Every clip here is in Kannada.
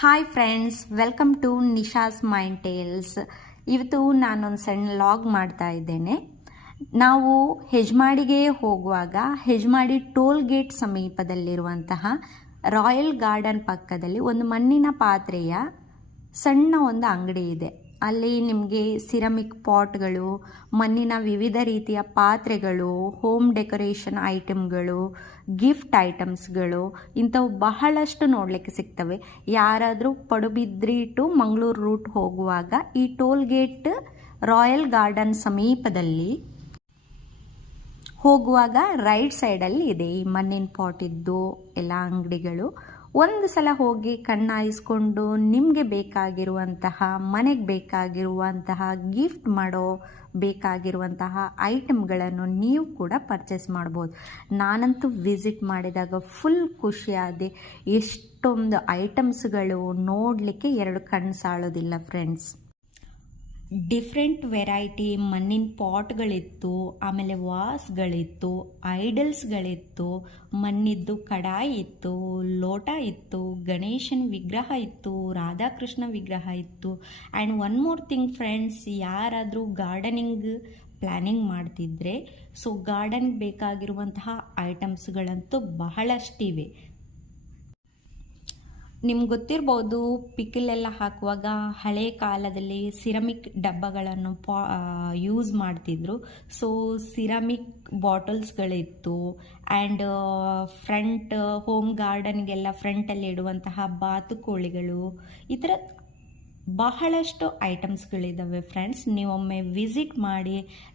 Hi friends, welcome to Nisha's mind tales. ಇವತ್ತು ನಾನೊಂದು ಸಣ್ಣ ಲಾಗ್ ಮಾಡ್ತಾ ಇದ್ದೇನೆ. ನಾವು ಹೆಜ್ಮಾಡಿಗೆ ಹೋಗುವಾಗ ಹೆಜ್ಮಾಡಿ ಟೋಲ್ ಗೇಟ್ ಸಮೀಪದಲ್ಲಿರುವಂತಹ ರಾಯಲ್ ಗಾರ್ಡನ್ ಪಕ್ಕದಲ್ಲಿ ಒಂದು ಮಣ್ಣಿನ ಪಾತ್ರೆಯ ಸಣ್ಣ ಒಂದು ಅಂಗಡಿ ಇದೆ. ಅಲ್ಲಿ ನಿಮಗೆ ಸಿರಮಿಕ್ ಪಾಟ್ಗಳು, ಮಣ್ಣಿನ ವಿವಿಧ ರೀತಿಯ ಪಾತ್ರೆಗಳು, ಹೋಮ್ ಡೆಕೋರೇಷನ್ ಐಟಮ್ಗಳು, ಗಿಫ್ಟ್ ಐಟಮ್ಸ್ಗಳು ಇಂಥವು ಬಹಳಷ್ಟು ನೋಡಲಿಕ್ಕೆ ಸಿಗ್ತವೆ. ಯಾರಾದರೂ ಪಡುಬಿದ್ರಿ ಟು ಮಂಗಳೂರು ರೂಟ್ ಹೋಗುವಾಗ ಈ ಟೋಲ್ ಗೇಟ್ ರಾಯಲ್ ಗಾರ್ಡನ್ ಸಮೀಪದಲ್ಲಿ ಹೋಗುವಾಗ ರೈಟ್ ಸೈಡಲ್ಲಿ ಇದೆ ಈ ಮಣ್ಣಿನ ಪಾಟ್ ಇದ್ದು ಎಲ್ಲ ಅಂಗಡಿಗಳು. ಒಂದು ಸಲ ಹೋಗಿ ಕಣ್ಣಾಯಿಸ್ಕೊಂಡು ನಿಮಗೆ ಬೇಕಾಗಿರುವಂತಹ, ಮನೆಗೆ ಬೇಕಾಗಿರುವಂತಹ, ಗಿಫ್ಟ್ ಮಾಡೋ ಬೇಕಾಗಿರುವಂತಹ ಐಟಮ್ಗಳನ್ನು ನೀವು ಕೂಡ ಪರ್ಚೇಸ್ ಮಾಡ್ಬೋದು. ನಾನಂತೂ ವಿಸಿಟ್ ಮಾಡಿದಾಗ ಫುಲ್ ಖುಷಿಯಾದೆ. ಎಷ್ಟೊಂದು ಐಟಮ್ಸ್ಗಳು ನೋಡಲಿಕ್ಕೆ ಎರಡು ಕಣ್ಣು ಸಾಳೋದಿಲ್ಲ ಫ್ರೆಂಡ್ಸ್. ಡಿಫ್ರೆಂಟ್ ವೆರೈಟಿ ಮಣ್ಣಿನ ಪಾಟ್ಗಳಿತ್ತು, ಆಮೇಲೆ ವಾಸ್ಗಳಿತ್ತು, ಐಡಲ್ಸ್ಗಳಿತ್ತು, ಮಣ್ಣಿದ್ದು ಕಡಾಯಿ ಇತ್ತು, ಲೋಟ ಇತ್ತು, ಗಣೇಶನ ವಿಗ್ರಹ ಇತ್ತು, ರಾಧಾಕೃಷ್ಣ ವಿಗ್ರಹ ಇತ್ತು. And one more thing friends, ಯಾರಾದರೂ ಗಾರ್ಡನಿಂಗ್ ಪ್ಲ್ಯಾನಿಂಗ್ ಮಾಡ್ತಿದ್ರೆ ಸೊ ಗಾರ್ಡನ್ಗೆ ಬೇಕಾಗಿರುವಂತಹ ಐಟಮ್ಸ್ಗಳಂತೂ ಬಹಳಷ್ಟಿವೆ. ನಿಮ್ಗೆ ಗೊತ್ತಿರ್ಬೋದು, ಪಿಕಲೆಲ್ಲ ಹಾಕುವಾಗ ಹಳೆ ಕಾಲದಲ್ಲಿ ಸಿರಮಿಕ್ ಡಬ್ಬಗಳನ್ನು ಯೂಸ್ ಮಾಡ್ತಿದ್ರು. ಸೊ ಸಿರಮಿಕ್ ಬಾಟಲ್ಸ್ಗಳಿತ್ತು. ಆ್ಯಂಡ್ ಫ್ರಂಟ್ ಹೋಮ್ ಗಾರ್ಡನ್ಗೆಲ್ಲ ಫ್ರಂಟಲ್ಲಿ ಇಡುವಂತಹ ಬಾತುಕೋಳಿಗಳು, ಈ ಥರ ಬಹಳಷ್ಟು ಐಟಮ್ಸ್ಗಳಿದ್ದಾವೆ ಫ್ರೆಂಡ್ಸ್. ನೀವೊಮ್ಮೆ ವಿಸಿಟ್ ಮಾಡಿ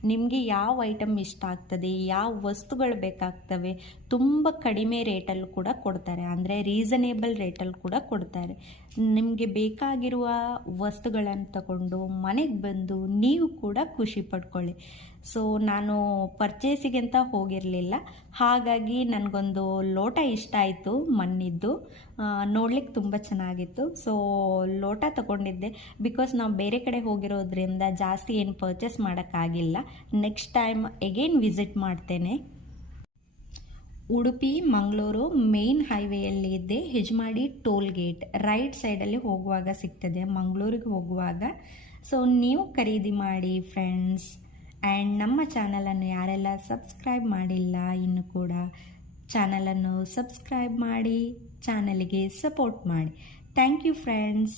ನಿಮಗೆ ಯಾವ ಐಟಮ್ ಇಷ್ಟ ಆಗ್ತದೆ, ಯಾವ ವಸ್ತುಗಳು ಬೇಕಾಗ್ತವೆ, ತುಂಬ ಕಡಿಮೆ ರೇಟಲ್ಲಿ ಕೂಡ ಕೊಡ್ತಾರೆ, ಅಂದರೆ ರೀಸನೇಬಲ್ ರೇಟಲ್ಲಿ ಕೂಡ ಕೊಡ್ತಾರೆ. ನಿಮಗೆ ಬೇಕಾಗಿರುವ ವಸ್ತುಗಳನ್ನು ತಗೊಂಡು ಮನೆಗೆ ಬಂದು ನೀವು ಕೂಡ ಖುಷಿ ಪಡ್ಕೊಳ್ಳಿ. ಸೊ ನಾನು ಪರ್ಚೇಸಿಗೆ ಅಂತ ಹೋಗಿರಲಿಲ್ಲ, ಹಾಗಾಗಿ ನನಗೊಂದು ಲೋಟ ಇಷ್ಟ ಆಯಿತು, ಮಣ್ಣಿದ್ದು ನೋಡ್ಲಿಕ್ಕೆ ತುಂಬ ಚೆನ್ನಾಗಿತ್ತು. ಸೊ ಲೋಟ ತಗೊಂಡಿದ್ದೆ. ಬಿಕಾಸ್ ನಾವು ಬೇರೆ ಕಡೆ ಹೋಗಿರೋದ್ರಿಂದ ಜಾಸ್ತಿ ಏನು ಪರ್ಚೇಸ್ ಮಾಡೋಕ್ಕಾಗಿಲ್ಲ. ನೆಕ್ಸ್ಟ್ ಟೈಮ್ ಎಗೇನ್ ವಿಸಿಟ್ ಮಾಡ್ತೇನೆ. ಉಡುಪಿ ಮಂಗಳೂರು ಮೇನ್ ಹೈವೇಯಲ್ಲಿ ಇದೆ ಹೆಜ್ಮಾಡಿ ಟೋಲ್ ಗೇಟ್. ರೈಟ್ ಸೈಡಲ್ಲಿ ಹೋಗುವಾಗ ಸಿಗ್ತದೆ ಮಂಗಳೂರಿಗೆ ಹೋಗುವಾಗ. ಸೊ ನೀವು ಖರೀದಿ ಮಾಡಿ ಫ್ರೆಂಡ್ಸ್. ಆ್ಯಂಡ್ ನಮ್ಮ ಚಾನಲನ್ನು ಯಾರೆಲ್ಲ ಸಬ್ಸ್ಕ್ರೈಬ್ ಮಾಡಿಲ್ಲ ಇನ್ನು ಕೂಡ ಚಾನಲನ್ನು ಸಬ್ಸ್ಕ್ರೈಬ್ ಮಾಡಿ, ಚಾನಲಿಗೆ ಸಪೋರ್ಟ್ ಮಾಡಿ. Thank you friends.